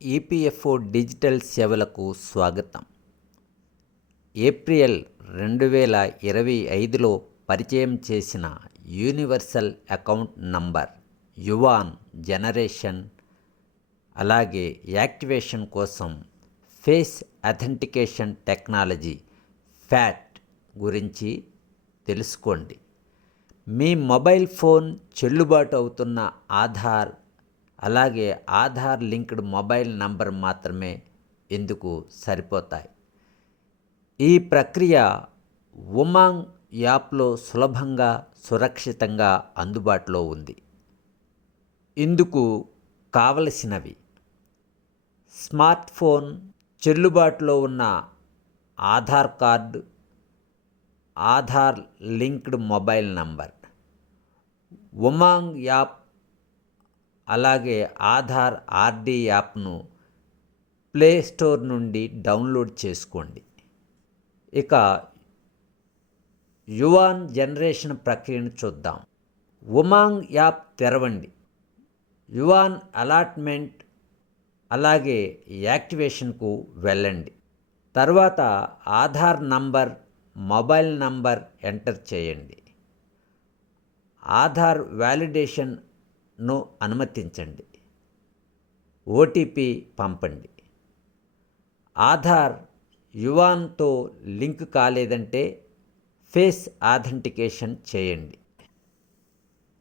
EPFO digital సేవలకు స్వాగతం. April రెండు వేల ఇరవై ఐదులో పరిచయం చేసిన universal account number UAN generation అలాగే యాక్టివేషన్ కోసం ఫేస్ అథెంటికేషన్ టెక్నాలజీ ఫ్యాట్ గురించి తెలుసుకోండి. మీ మొబైల్ ఫోన్ చెల్లుబాటు అవుతున్న ఆధార్ అలాగే ఆధార్ లింక్డ్ మొబైల్ నంబర్ మాత్రమే ఇందుకు సరిపోతాయి? ఈ ప్రక్రియ ఉమాంగ్ యాప్లో సులభంగా సురక్షితంగా అందుబాటులో ఉంది. ఇందుకు కావలసినవి స్మార్ట్ ఫోన్ చెల్లుబాటులో ఉన్న Aadhaar card Aadhaar linked mobile number Umang app అలాగే ఆధార్ ఆర్డీ యాప్ను ప్లే స్టోర్ నుండి డౌన్లోడ్ చేసుకోండి. ఇక యువాన్ జనరేషన్ ప్రక్రియను చూద్దాం. ఉమాంగ్ యాప్ తెరవండి. యువాన్ అలాట్మెంట్ అలాగే యాక్టివేషన్కు వెళ్ళండి. తర్వాత Aadhaar number mobile number enter చేయండి. ఆధార్ వ్యాలిడేషన్ ను అనుమతించండి. ఓటీపీ పంపండి. ఆధార్ యువాన్తో లింక్ కాలేదంటే ఫేస్ ఆథెంటికేషన్ చేయండి.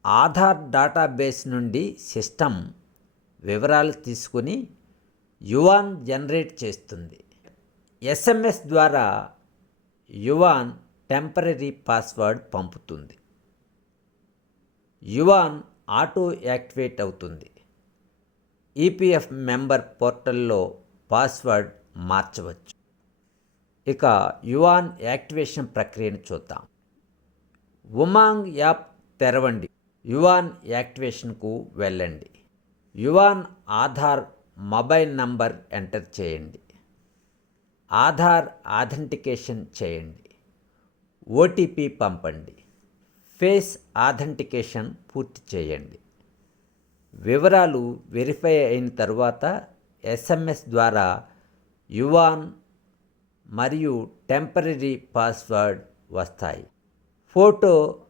ఆధార్ డేటాబేస్ నుండి సిస్టమ్ వివరాలు తీసుకుని యువాన్ జనరేట్ చేస్తుంది. ఎస్ఎంఎస్ ద్వారా యువాన్ టెంపరీ పాస్వర్డ్ పంపుతుంది. యువాన్ ఆటో యాక్టివేట్ అవుతుంది. ఈపీఎఫ్ మెంబర్ పోర్టల్లో పాస్వర్డ్ మార్చవచ్చు. ఇక యువాన్ యాక్టివేషన్ ప్రక్రియను చూద్దాం. ఉమాంగ్ యాప్ తెరవండి. యువాన్ యాక్టివేషన్కు వెళ్ళండి. UAN Aadhaar mobile number enter చేయండి. ఆధార్ ఆథెంటికేషన్ చేయండి. ఓటీపీ పంపండి. ఫేస్ ఆథెంటికేషన్ పూర్తి చేయండి. వివరాలు వెరిఫై అయిన తర్వాత ఎస్ఎంఎస్ ద్వారా యువాన్ మరియు టెంపరీ పాస్వర్డ్ వస్తాయి. ఫోటో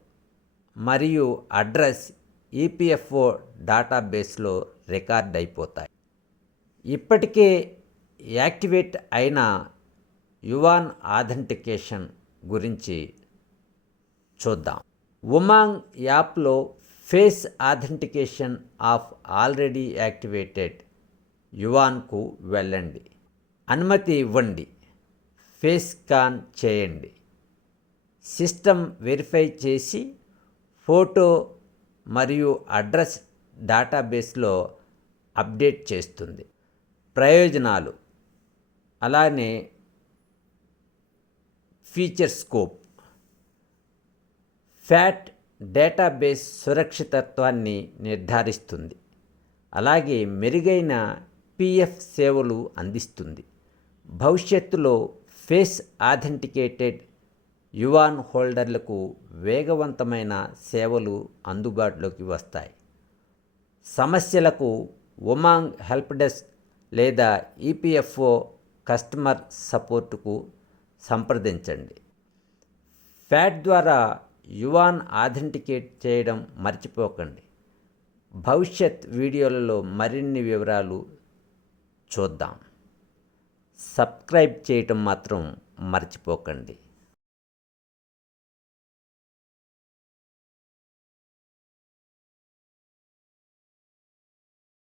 మరియు అడ్రస్ ఈపీఎఫ్ఓ డేటాబేస్లో రికార్డ్ అయిపోతాయి. ఇప్పటికే యాక్టివేట్ అయిన యువాన్ ఆథెంటికేషన్ గురించి చూద్దాం. ఉమాంగ్ యాప్లో face authentication of already activated యువాన్కు వెళ్ళండి. అనుమతి ఇవ్వండి. ఫేస్ స్కాన్ చేయండి. సిస్టమ్ వెరిఫై చేసి ఫోటో మరియు అడ్రస్ డేటాబేస్లో అప్డేట్ చేస్తుంది. ప్రయోజనాలు. అలానే ఫీచర్ స్కోప్. ఫ్యాట్ డేటాబేస్ సురక్షితత్వాన్ని నిర్ధారిస్తుంది. అలాగే మెరుగైన పిఎఫ్ సేవలు అందిస్తుంది. భవిష్యత్తులో ఫేస్ ఆథెంటికేటెడ్ యువాన్ హోల్డర్లకు వేగవంతమైన సేవలు అందుబాటులోకి వస్తాయి. సమస్యలకు ఉమాంగ్ హెల్ప్ డెస్క్ లేదా ఈపీఎఫ్ఓ కస్టమర్ సపోర్టుకు సంప్రదించండి. ఫ్యాట్ ద్వారా యువాన్ ఆథెంటికేట్ చేయడం మర్చిపోకండి. భవిష్యత్ వీడియోలలో మరిన్ని వివరాలు చూద్దాం. సబ్స్క్రైబ్ చేయటం మాత్రం మర్చిపోకండి.